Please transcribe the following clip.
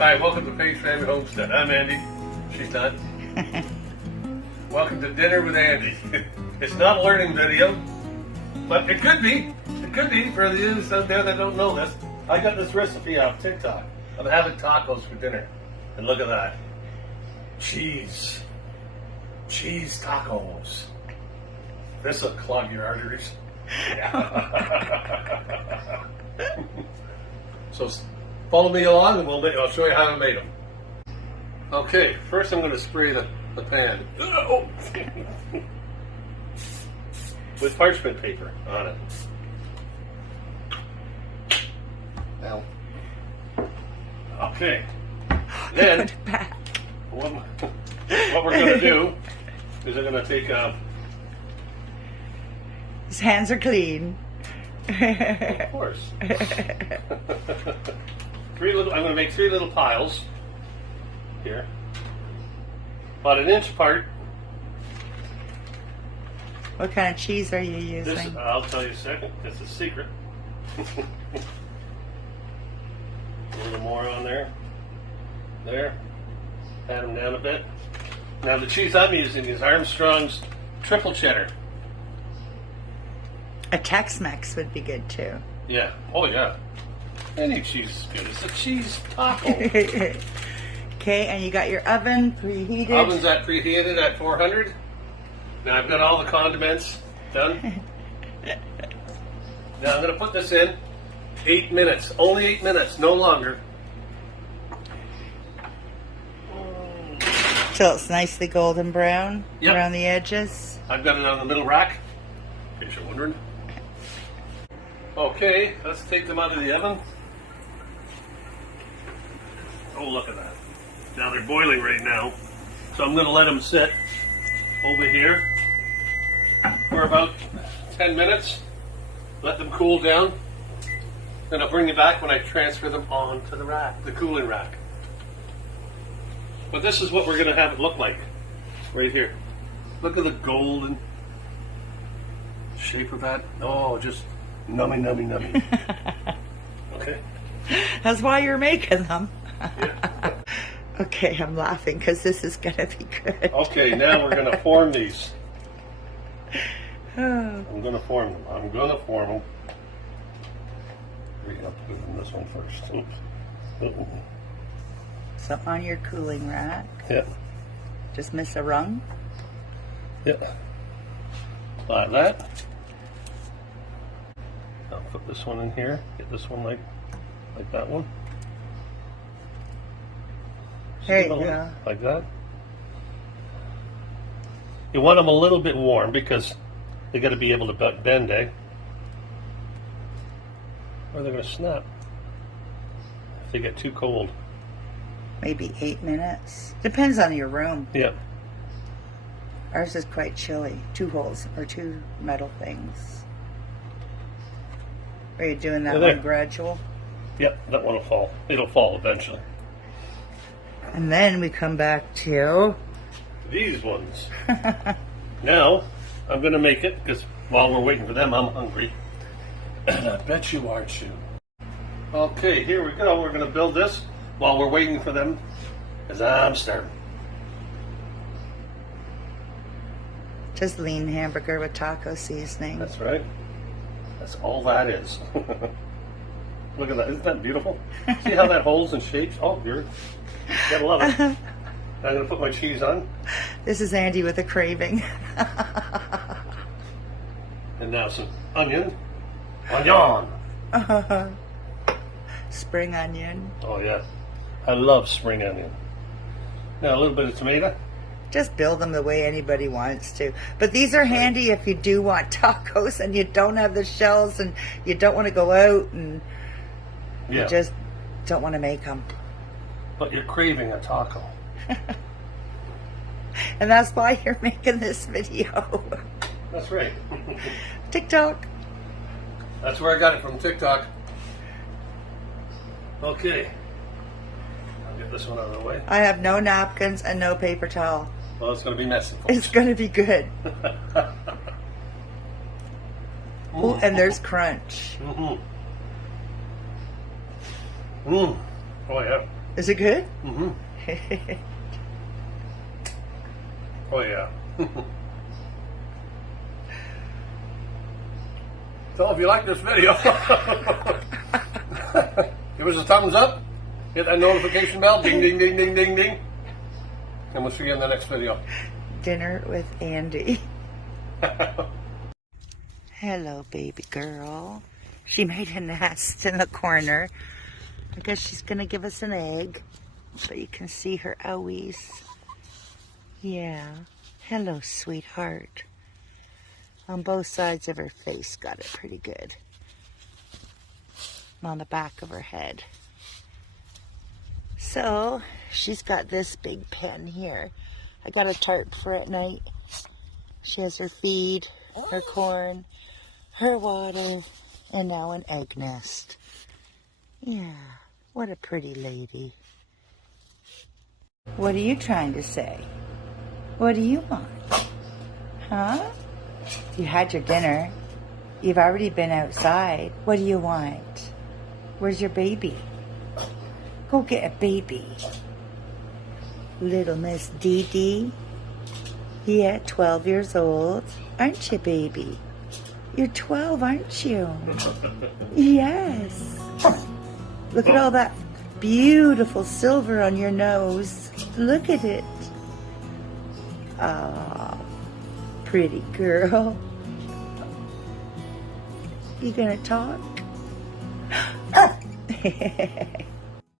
Hi, welcome to Paige Family Homestead. I'm Andy. She's not. Welcome to Dinner with Andy. It's not a learning video, but it could be. It could be for the youths out there that don't know this. I got this recipe off Tic Toc of having tacos for dinner. And look at that. Cheese. Cheese tacos. This will clog your arteries. Yeah. So follow me along and I'll show you how I made them. Okay, first I'm going to spray the pan with parchment paper on it. Now, okay. Then what we're going to do is I'm going to take his hands are clean. of course. I'm going to make 3 little piles here, about 1 inch apart. What kind of cheese are you using? This, I'll tell you in a second. It's a secret. A little more on there. There. Pat them down a bit. Now the cheese I'm using is Armstrong's triple cheddar. A Tex-Mex would be good too. Yeah. Oh yeah. Any cheese is good. It's a cheese taco. Okay, and you got your oven preheated. Oven's preheated at 400. Now I've got all the condiments done. Now I'm going to put this in 8 minutes. Only 8 minutes, no longer. Till it's nicely golden brown. Yep. Around the edges. I've got it on the middle rack, in case you're wondering. Okay, let's take them out of the oven. Oh, look at that. Now they're boiling right now. So I'm going to let them sit over here for about 10 minutes. Let them cool down. Then I'll bring you back when I transfer them onto the rack, the cooling rack. But this is what we're going to have it look like right here. Look at the golden shape of that. Oh, just nummy, nummy, nummy. Okay. That's why you're making them. Yeah. Okay, I'm laughing because this is going to be good. Okay, now we're going to form these. Oh. I'm going to form them. I'm going to form them. We're going to put in this one first. Oops. Uh-oh. So on your cooling rack. Yeah. Just miss a rung. Yeah. Like that. I'll put this one in here. Get this one like that one. There you go. Like that. You want them a little bit warm because they got to be able to bend, eh? Or they're going to snap if they get too cold. Maybe 8 minutes. Depends on your room. Yeah. Ours is quite chilly. 2 holes or 2 metal things. Are you doing that one gradual? Yep, that one will fall. It'll fall eventually. And then we come back to These ones. Now, I'm going to make it because while we're waiting for them, I'm hungry. And I bet you are too. Okay, here we go. We're going to build this while we're waiting for them because I'm starving. just lean hamburger with taco seasoning. That's right. That's all that is. Look at that. Isn't that beautiful? See how that holds and shapes? Oh, dear. You gotta love it. I'm going to put my cheese on. This is Andy with a craving. And now some onion. Onion! Spring onion. Oh, yeah. I love spring onion. Now a little bit of tomato. Just build them the way anybody wants to. But these are handy if you do want tacos and you don't have the shells and you don't want to go out and you just don't want to make them. But you're craving a taco. And that's why you're making this video. That's right. Tic Toc. That's where I got it from, Tic Toc. Okay. I'll get this one out of the way. I have no napkins and no paper towel. Well, it's going to be messy, folks. It's going to be good. Oh, and there's crunch. Mm-hmm. Mm. Oh, yeah. Is it good? Mm-hmm. Oh, yeah. So if you like this video, give us a thumbs up, hit that notification bell, ding, ding, ding, ding, ding, ding. And we'll see you in the next video. Dinner with Andy. Hello, baby girl. She made a nest in the corner. I guess she's going to give us an egg. So you can see her owies. Yeah. Hello, sweetheart. On both sides of her face, got it pretty good. On the back of her head. So, she's got this big pen here. I got a tarp for at night. She has her feed, her corn, her water, and now an egg nest. Yeah, what a pretty lady. What are you trying to say? What do you want? Huh? You had your dinner. You've already been outside. What do you want? Where's your baby? Go get a baby. Little Miss Dee Dee. Yeah, 12 years old. Aren't you, baby? You're 12, aren't you? Yes. Look at all that beautiful silver on your nose. Look at it. Ah, pretty girl. You gonna talk?